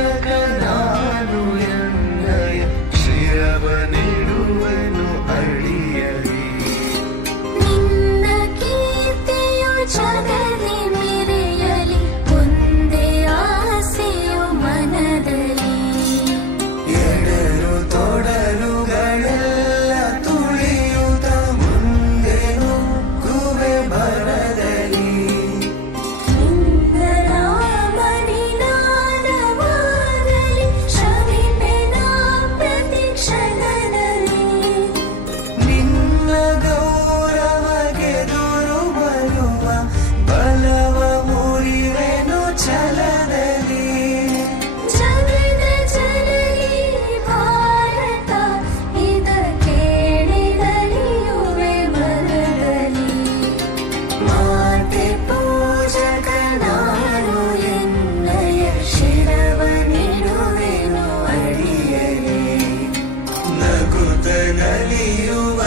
ಪೂಜಕ ನಾನು ಎನ್ನಯ ಶಿರವ ನೀಡುವೆನು ಅಡಿಯಲಿ. ನಿನ್ನ ಕೀರ್ತಿಯು ಜಗಲಿ ಮೆರೆಯಲಿ ಒಂದೇ ಆಸೆಯು ಮನದಲ್ಲಿ. ಎಡರು ತೊಡರುಗಳೆಲ್ಲ ತುಳಿಯುತ್ತ ಮುಂದೆ ನುಗ್ಗುವೆ ಭರದಲ್ಲಿ. ನಿನ್ನ ನಾಮನಿನಾದವಾಗಲಿ ಶ್ರಮಿಪೆನ ಪ್ರತಿ ಕ್ಷಣದಲ್ಲಿ. ನಿನ್ನ ಗೌರವಗೆದುರು ಬರುವ ಬಲವ ಮುರಿವೆನು ಛಲದಲ್ಲಿ. ಜಗದ ಜನನಿ ಭಾರತ ಇದ ಕೇಳಿದಲಿಯುವೆ ಮನದಲ್ಲಿ. ಮಾತೆ ಪೂಜಕ ನಾನು ಎನ್ನಯ ಶಿರವ ನೀಡುವೆನು ಅಡಿಯಲಿ. ನಗುತ್ತ ನಲಿಯುವ